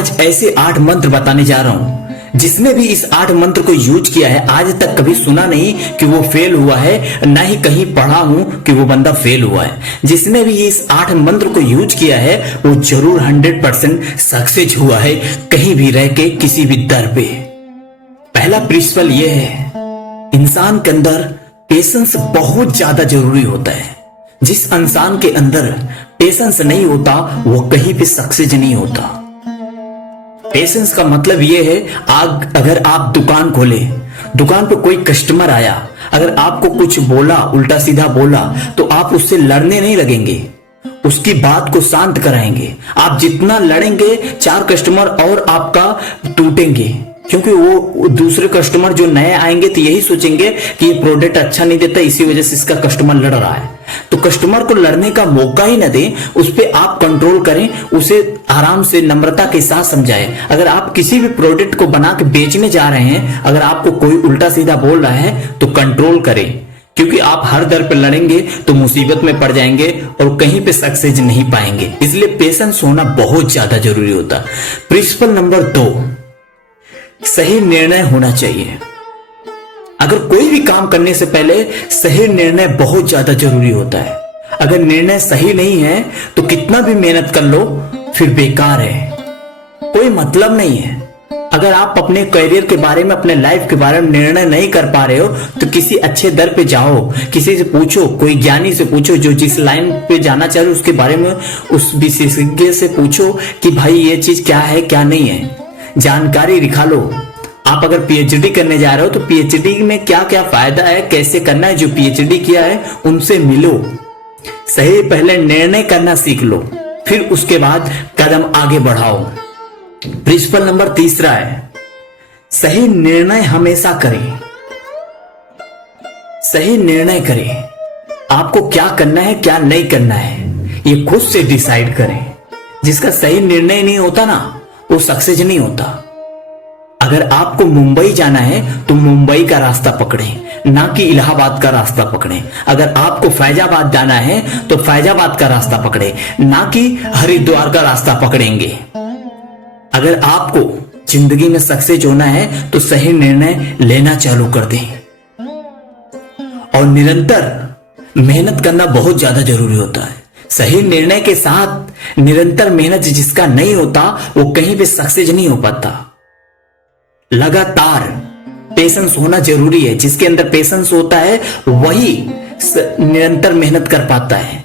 आज ऐसे 8 मंत्र बताने जा रहा हूं जिसने भी इस 8 मंत्र को यूज किया है आज तक कभी सुना नहीं कि वो फेल हुआ है, ना ही कहीं पढ़ा हूं कि वो बंदा फेल हुआ है। जिसने भी इस 8 मंत्र को यूज किया है वो जरूर 100% सक्सेस हुआ है, कहीं भी रह के किसी भी दर पे। पहला प्रिंसिपल ये है, इंसान के अंदर पेशेंस बहुत ज्यादा जरूरी होता है। जिस इंसान के अंदर पेशेंस नहीं होता वो कहीं पे सक्सेस नहीं होता। पेशेंस का मतलब यह है, अगर आप दुकान खोले, दुकान पे कोई कस्टमर आया, अगर आपको कुछ बोला, उल्टा सीधा बोला, तो आप उससे लड़ने नहीं लगेंगे, उसकी बात को शांत कराएंगे। आप जितना लड़ेंगे 4 कस्टमर और आपका टूटेंगे, क्योंकि वो दूसरे कस्टमर जो नए आएंगे तो यही सोचेंगे कि ये प्रोडक्ट अच्छा नहीं देता, इसी वजह से इसका कस्टमर लड़ रहा है। तो कस्टमर को लड़ने का मौका ही न दें, उस पर आप कंट्रोल करें, उसे आराम से नम्रता के साथ समझाएं। अगर आप किसी भी प्रोडक्ट को बना के बेचने जा रहे हैं, अगर आपको कोई उल्टा सीधा बोल रहा है तो कंट्रोल करें, क्योंकि आप हर दर पे लड़ेंगे तो मुसीबत में पड़ जाएंगे और कहीं पे सक्सेस नहीं पाएंगे। इसलिए पेशेंस होना बहुत ज्यादा जरूरी होता है। प्रिंसिपल नंबर 2, सही निर्णय होना चाहिए। अगर कोई भी काम करने से पहले सही निर्णय बहुत ज्यादा जरूरी होता है। अगर निर्णय सही नहीं है तो कितना भी मेहनत कर लो फिर बेकार है, कोई मतलब नहीं है। अगर आप अपने करियर के बारे में, अपने लाइफ के बारे में निर्णय नहीं कर पा रहे हो तो किसी अच्छे दर पे जाओ, किसी से पूछो, कोई ज्ञानी से पूछो जो जिस लाइन पे जाना चाह रहे हो उसके बारे में उस विशेषज्ञ से पूछो कि भाई ये चीज क्या है क्या नहीं है, जानकारी निकालो। आप अगर पीएचडी करने जा रहे हो तो पीएचडी में क्या क्या फायदा है, कैसे करना है, जो पीएचडी किया है उनसे मिलो। सही पहले निर्णय करना सीख लो, फिर उसके बाद कदम आगे बढ़ाओ। प्रिंसिपल नंबर 3 है, सही निर्णय हमेशा करें। सही निर्णय करें, आपको क्या करना है क्या नहीं करना है ये खुद से डिसाइड करें। जिसका सही निर्णय नहीं होता ना वो सक्सेस नहीं होता। अगर आपको मुंबई जाना है तो मुंबई का रास्ता पकड़ें, ना कि इलाहाबाद का रास्ता पकड़ें। अगर आपको फैजाबाद जाना है तो फैजाबाद का रास्ता पकड़ें, ना कि हरिद्वार का रास्ता पकड़ेंगे। अगर आपको जिंदगी में सक्सेस होना है तो सही निर्णय लेना चालू कर दें और निरंतर मेहनत करना बहुत ज्यादा जरूरी होता है। सही निर्णय के साथ निरंतर मेहनत जिसका नहीं होता वो कहीं भी सक्सेस नहीं हो पाता। लगातार पेशेंस होना जरूरी है। जिसके अंदर पेशेंस होता है वही निरंतर मेहनत कर पाता है।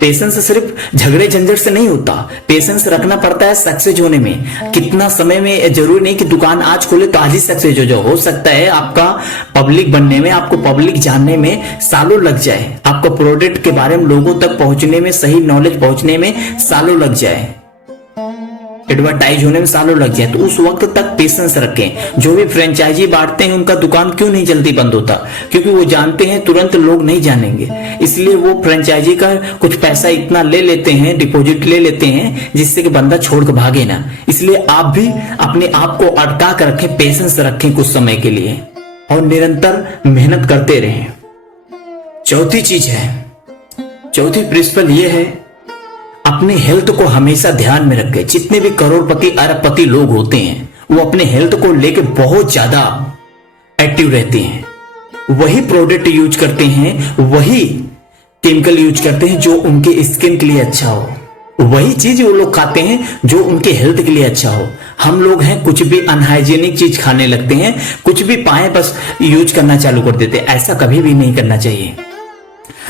पेशेंस सिर्फ झगड़े झंझट से नहीं होता, पेशेंस रखना पड़ता है सक्सेस होने में। कितना समय में, जरूरी नहीं कि दुकान आज खोले तो आज ही सक्सेस हो जाओ। हो सकता है आपका पब्लिक बनने में, आपको पब्लिक जानने में सालों लग जाए, आपका प्रोडक्ट के बारे में लोगों तक पहुंचने में, सही नॉलेज पहुंचने में सालों लग जाए, एडवर्टाइज होने में सालों लग जाए। तो उस वक्त तक पेशेंस रखें। जो भी फ्रेंचाइजी बांटते हैं उनका दुकान क्यों नहीं जल्दी बंद होता? क्योंकि वो जानते हैं तुरंत लोग नहीं जानेंगे, इसलिए वो फ्रेंचाइजी का कुछ पैसा इतना ले लेते हैं, डिपॉजिट ले लेते हैं, जिससे कि बंदा छोड़ के भागे ना। इसलिए आप भी अपने आप को अटका कर रखें, पेशेंस रखें कुछ समय के लिए और निरंतर मेहनत करते रहें। चौथी चीज है, चौथी प्रिंसिपल ये है, अपने हेल्थ को हमेशा ध्यान में रखें। जितने भी करोड़पति अरबपति लोग होते हैं वो अपने हेल्थ को लेके बहुत ज्यादा एक्टिव रहते हैं। वही प्रोडक्ट यूज करते हैं, वही केमिकल यूज करते हैं जो उनके स्किन के लिए अच्छा हो, वही चीज वो लोग खाते हैं जो उनके हेल्थ के लिए अच्छा हो। हम लोग हैं कुछ भी अनहाइजीनिक चीज खाने लगते हैं, कुछ भी पाए बस यूज करना चालू कर देते हैं। ऐसा कभी भी नहीं करना चाहिए।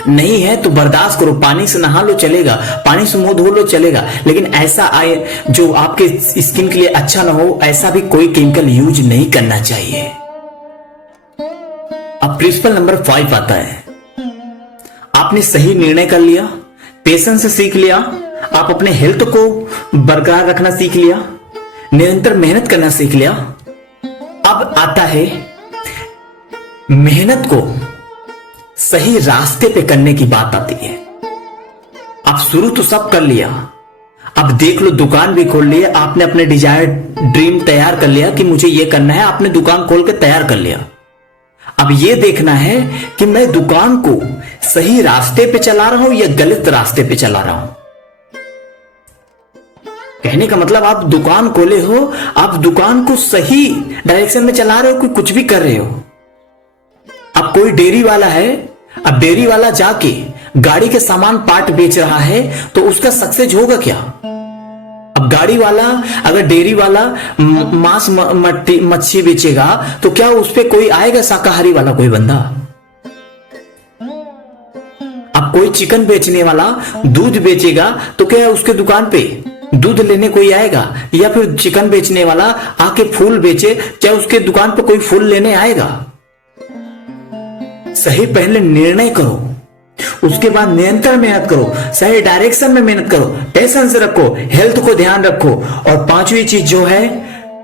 नहीं है तो बर्दाश्त करो, पानी से नहा लो चलेगा, पानी से मुंह धो लो चलेगा, लेकिन ऐसा आए जो आपके स्किन के लिए अच्छा ना हो, ऐसा भी कोई केमिकल यूज नहीं करना चाहिए। अब प्रिंसिपल नंबर 5 आता है, आपने सही निर्णय कर लिया, पेशेंस सीख लिया, आप अपने हेल्थ को बरकरार रखना सीख लिया, निरंतर मेहनत करना सीख लिया। अब आता है मेहनत को सही रास्ते पे करने की बात आती है। अब शुरू तो सब कर लिया, अब देख लो दुकान भी खोल लिया, आपने अपने डिजायर ड्रीम तैयार कर लिया कि मुझे ये करना है, आपने दुकान खोल के तैयार कर लिया। अब ये देखना है कि मैं दुकान को सही रास्ते पे चला रहा हूं या गलत रास्ते पे चला रहा हूं। कहने का मतलब आप दुकान खोले हो, आप दुकान को सही डायरेक्शन में चला रहे हो, कुछ भी कर रहे हो। अब कोई डेयरी वाला है, अब डेयरी वाला जाके गाड़ी के सामान पार्ट बेच रहा है तो उसका सक्सेस होगा क्या? अब गाड़ी वाला अगर डेयरी वाला मांस मच्छी बेचेगा तो क्या उस पे कोई आएगा? शाकाहारी वाला कोई बंदा? अब कोई चिकन बेचने वाला दूध बेचेगा तो क्या उसके दुकान पे दूध लेने कोई आएगा? या फिर चिकन बेचने वाला आके फूल बेचे, क्या उसके दुकान पे कोई फूल लेने आएगा? सही पहले निर्णय करो, उसके बाद निरंतर मेहनत करो, सही डायरेक्शन में मेहनत करो, पेशेंस रखो, हेल्थ को ध्यान रखो, और पांचवी चीज जो है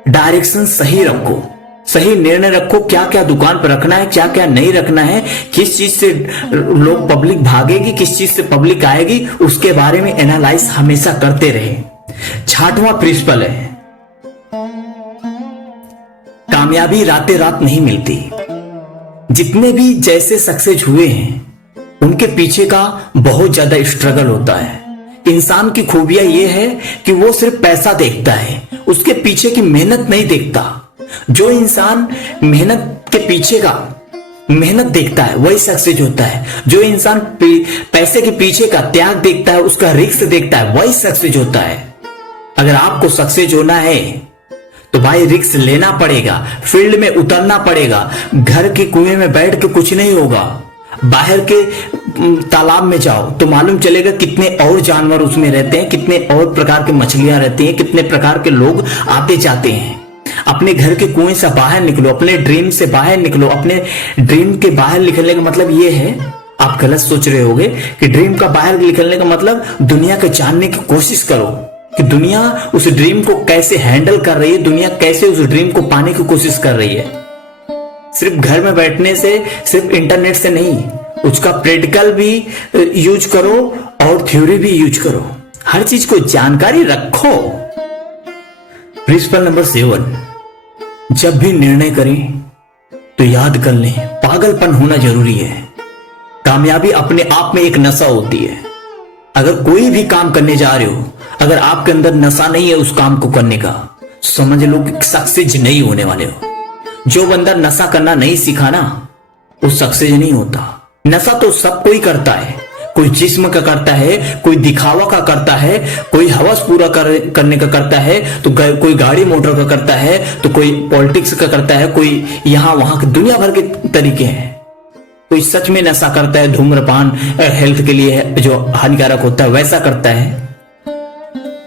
डायरेक्शन सही रखो, सही निर्णय रखो, क्या क्या दुकान पर रखना है, क्या क्या नहीं रखना है, किस चीज से लोग पब्लिक भागेगी, किस चीज से पब्लिक आएगी, उसके बारे में एनालाइज हमेशा करते रहे। छठवां प्रिंसिपल है, कामयाबी रातें रात नहीं मिलती। जितने भी जैसे सक्सेस हुए हैं उनके पीछे का बहुत ज्यादा स्ट्रगल होता है। इंसान की खूबियां यह है कि वो सिर्फ पैसा देखता है, उसके पीछे की मेहनत नहीं देखता। जो इंसान मेहनत के पीछे का मेहनत देखता है वही सक्सेस होता है। जो इंसान पैसे के पीछे का त्याग देखता है, उसका रिस्क देखता है, वही सक्सेस होता है। अगर आपको सक्सेस होना है तो भाई रिस्क लेना पड़ेगा, फील्ड में उतरना पड़ेगा। घर के कुएं में बैठ के कुछ नहीं होगा, बाहर के तालाब में जाओ तो मालूम चलेगा कितने और जानवर उसमें रहते हैं, कितने और प्रकार के मछलियां रहती हैं, कितने प्रकार के लोग आते जाते हैं। अपने घर के कुएं से बाहर निकलो, अपने ड्रीम से बाहर निकलो। अपने ड्रीम के बाहर निकलने का मतलब ये है, आप गलत सोच रहे होगे कि ड्रीम का बाहर निकलने का मतलब दुनिया को जानने की कोशिश करो कि दुनिया उस ड्रीम को कैसे हैंडल कर रही है, दुनिया कैसे उस ड्रीम को पाने की कोशिश कर रही है। सिर्फ घर में बैठने से, सिर्फ इंटरनेट से नहीं, उसका प्रैक्टिकल भी यूज करो और थ्योरी भी यूज करो, हर चीज को जानकारी रखो। प्रिंसिपल नंबर 7, जब भी निर्णय करें तो याद कर लें पागलपन होना जरूरी है। कामयाबी अपने आप में एक नशा होती है। अगर कोई भी काम करने जा रहे हो, अगर आपके अंदर नशा नहीं है उस काम को करने का, समझ लो कि सक्सेस नहीं होने वाले हो। जो बंदा नशा करना नहीं सीखा ना, वो सक्सेस नहीं होता। नशा तो सब कोई करता है, कोई जिस्म का करता है, कोई दिखावा का करता है, कोई हवस पूरा करने का करता है, तो कोई गाड़ी मोटर का करता है, तो कोई पॉलिटिक्स का करता है, कोई यहां वहां के दुनिया भर के तरीके हैं। कोई सच में नशा करता है, धूम्रपान हेल्थ के लिए जो हानिकारक होता है वैसा करता है।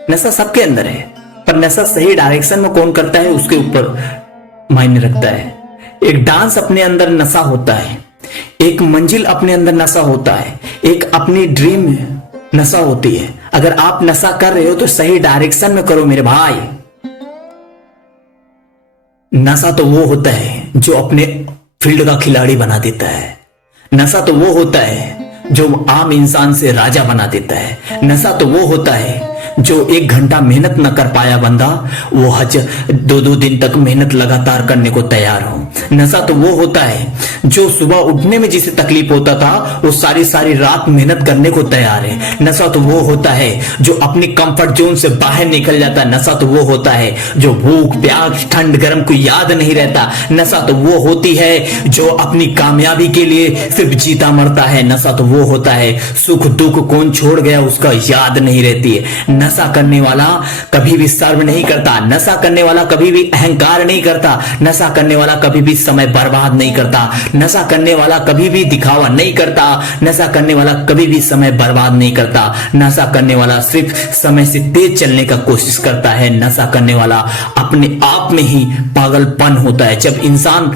नशा सबके अंदर है, पर नशा सही डायरेक्शन में कौन करता है उसके ऊपर मायने रखता है। एक डांस अपने अंदर नशा होता है, एक मंजिल अपने अंदर नशा होता है, एक अपनी ड्रीम नशा होती है। अगर आप नशा कर रहे हो तो सही डायरेक्शन में करो मेरे भाई। नशा तो वो होता है जो अपने फील्ड का खिलाड़ी बना देता है। नशा तो वो होता है जो आम इंसान से राजा बना देता है। नशा तो वो होता है जो 1 घंटा मेहनत न कर पाया बंदा, वो 2 दिन तक मेहनत लगातार करने को तैयार हो। नशा तो वो होता है जो सुबह उठने में जिसे तकलीफ होता था वो सारी रात मेहनत करने को तैयार है। नशा तो वो होता है जो अपनी कंफर्ट जोन से बाहर निकल जाता है। नशा तो वो होता है जो भूख प्यास ठंड गर्म को याद नहीं रहता। नशा तो वो होती है जो अपनी कामयाबी के लिए सिर्फ जीता मरता है। नशा तो वो होता है सुख दुख कौन छोड़ गया उसका याद नहीं रहती है। नशा करने वाला कभी भी शर्म नहीं करता, नशा करने वाला कभी भी अहंकार नहीं करता, नशा करने वाला कभी भी समय बर्बाद नहीं करता, नशा करने वाला कभी भी दिखावा नहीं करता, नशा करने वाला कभी भी समय बर्बाद नहीं करता, नशा करने वाला सिर्फ समय से तेज चलने का कोशिश करता है। नशा करने वाला अपने आप में ही पागलपन होता है। जब इंसान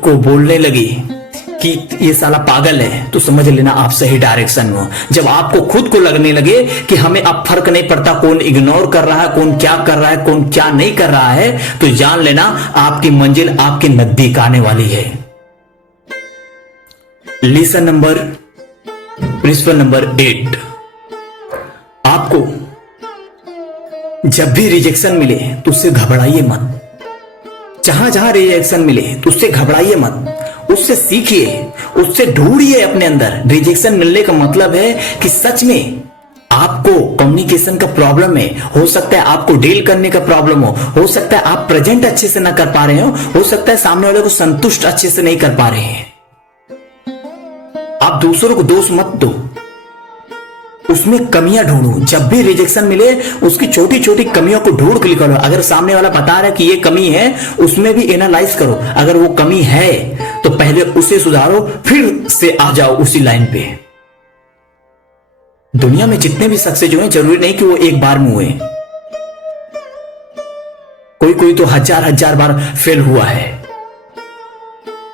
को बोलने लगे कि ये साला पागल है तो समझ लेना आप सही डायरेक्शन में हो। जब आपको खुद को लगने लगे कि हमें अब फर्क नहीं पड़ता कौन इग्नोर कर रहा है, कौन क्या कर रहा है, कौन क्या नहीं कर रहा है, तो जान लेना आपकी मंजिल आपके नजदीक आने वाली है। लेसन नंबर प्रिंसिपल नंबर 8, आपको जब भी रिजेक्शन मिले तो उससे घबराइए मत। जहां जहां रिजेक्शन मिले तो उससे घबराइए मत, उससे सीखिए, उससे ढूंढिए अपने अंदर। रिजेक्शन मिलने का मतलब है कि सच में आपको कम्युनिकेशन का प्रॉब्लम है, हो सकता है आपको डील करने का प्रॉब्लम हो सकता है आप प्रेजेंट अच्छे से ना कर पा रहे हो सकता है सामने वाले को संतुष्ट अच्छे से नहीं कर पा रहे हैं। आप दूसरों को दोष मत दो, उसमें कमियां ढूंढो। जब भी रिजेक्शन मिले उसकी छोटी छोटी कमियों को ढूंढ के निकालो। अगर सामने वाला बता रहा है कि ये कमी है, उसमें भी एनालाइज करो। अगर वो कमी है तो पहले उसे सुधारो, फिर से आ जाओ उसी लाइन पे। दुनिया में जितने भी सक्सेस जो हैं, जरूरी नहीं कि वो एक बार में हुए, कोई कोई तो हजार हजार बार फेल हुआ है।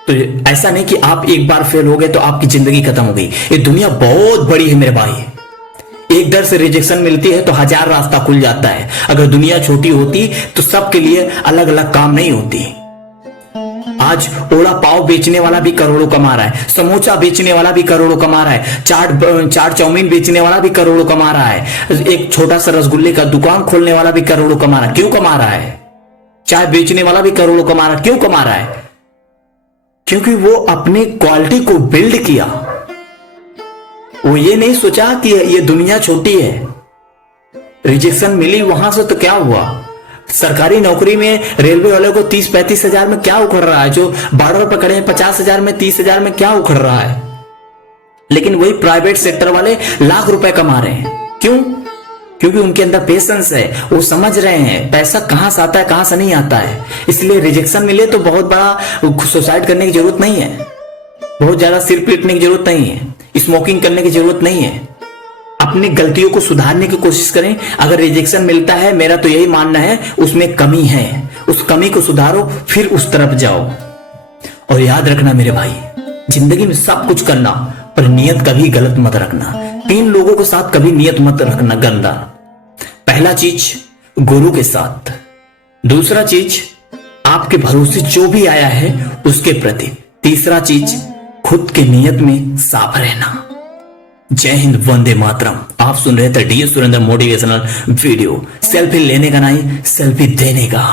तो ऐसा नहीं कि आप एक बार फेल हो गए तो आपकी जिंदगी खत्म हो गई। ये दुनिया बहुत बड़ी है मेरे भाई। एक डर से रिजेक्शन मिलती है तो हजार रास्ता खुल जाता है। अगर दुनिया छोटी होती तो सबके लिए अलग अलग काम नहीं होती। आज ओला पाव बेचने वाला भी करोड़ों कमा रहा है, समोसा बेचने वाला भी करोड़ों कमा रहा है, चाट चाउमीन बेचने वाला भी करोड़ों कमा रहा है, एक छोटा सा रसगुल्ले का दुकान खोलने वाला भी करोड़ों कमा रहा है। क्यों कमा रहा है? चाय बेचने वाला भी करोड़ों कमा रहा है। क्यों कमा रहा है? क्योंकि वो अपनी क्वालिटी को बिल्ड किया। वो ये नहीं सोचा कि ये दुनिया छोटी है। रिजेक्शन मिली वहां से तो क्या हुआ? सरकारी नौकरी में रेलवे वाले को 30-35 हजार में क्या उखड़ रहा है? जो बॉर्डर पर खड़े हैं 50 हजार में, 30 हजार में क्या उखड़ रहा है? लेकिन वही प्राइवेट सेक्टर वाले लाख रुपए कमा रहे हैं। क्यों? क्योंकि उनके अंदर पेशेंस है। वो समझ रहे हैं पैसा कहां से आता है, कहां से नहीं आता है। इसलिए रिजेक्शन मिले तो बहुत बड़ा सुसाइड करने की जरूरत नहीं है, बहुत ज्यादा सिर पीटने की जरूरत नहीं है, स्मोकिंग करने की जरूरत नहीं है। अपनी गलतियों को सुधारने की कोशिश करें। अगर रिजेक्शन मिलता है, मेरा तो यही मानना है उसमें कमी है, उस कमी को सुधारो, फिर उस तरफ जाओ। और याद रखना मेरे भाई, जिंदगी में सब कुछ करना पर नियत कभी गलत मत रखना। 3 लोगों के साथ कभी नियत मत रखना गंदा। पहला चीज गुरु के साथ, दूसरा चीज आपके भरोसे जो भी आया है उसके प्रति, तीसरा चीज खुद के नियत में साफ रहना। जय हिंद, वंदे मातरम। आप सुन रहे थे D Surendra motivational video. Selfie लेने का नहीं, सेल्फी देने का।